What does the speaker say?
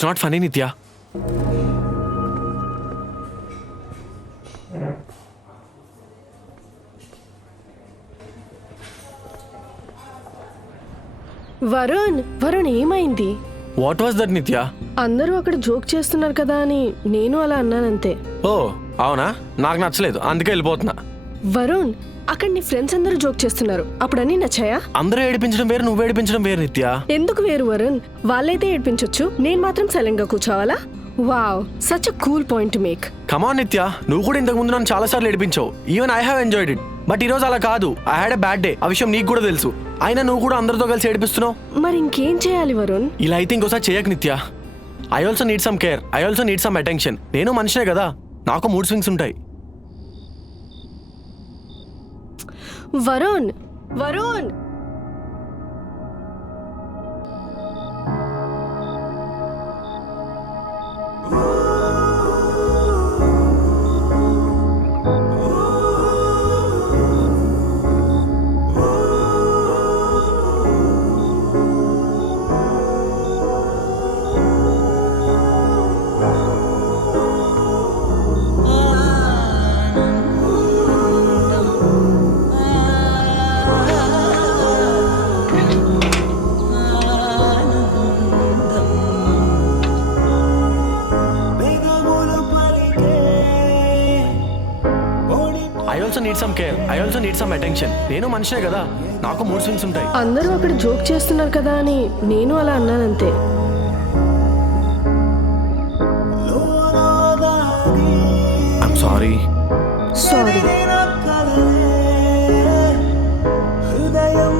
It's not funny నిత్య. వరుణ్ ఏమైంది? What was that నిత్య? అందరూ అక్కడ జోక్ చేస్తున్నారు కదా అని నేను అలా అన్నానంతే. ఓ అవునా, నాకు నచ్చలేదు అందుకే వెళ్ళిపోతున్నా. వరుణ్, అక్కడ నీ ఫ్రెండ్స్ అందరూ జోక్ చేస్తున్నారు, అప్పుడు అన్నీ నచ్చాయా? అందరూ ఏడిపించడం వేరు, నువ్వు ఏడిపించడం వేరు నిత్య. ఎందుకు వేరు వరుణ్? వాళ్ళైతే ఏడిపించొచ్చు, నేను మాత్రం సైలెంట్ గా కూర్చోవాలా? Wow, such a cool point to make. Come on Nithya, నువ్వు కూడా ఇంతకు ముందు నన్ను చాలా సార్లు ఏడిపించావు. Even I have enjoyed it. But ఈ రోజు అలా కాదు. I had a bad day. ఆ విషయం నీకు కూడా తెలుసు. అయినా నువ్వు కూడా అందరితో కలిసి ఏడిపిస్తున్నావు. మరి ఇంకేం చేయాలి వరుణ్? ఇలా అయితే ఇంకోసారి చేయకు నిత్య. I also need some care, I also need some attention. నేను మనిషినే కదా, నాకు మూడ్ స్వింగ్స్ ఉంటాయి. Varun Varun I also need some care, I also need some attention. నేను మనిషినే కదా, నాకు మూడ్ స్వింగ్స్ ఉంటాయి. అందరూ అక్కడ జోక్ చేస్తున్నారు కదా అని నేను అలా అన్నానంతే. I'm sorry. సారీ. హృదయం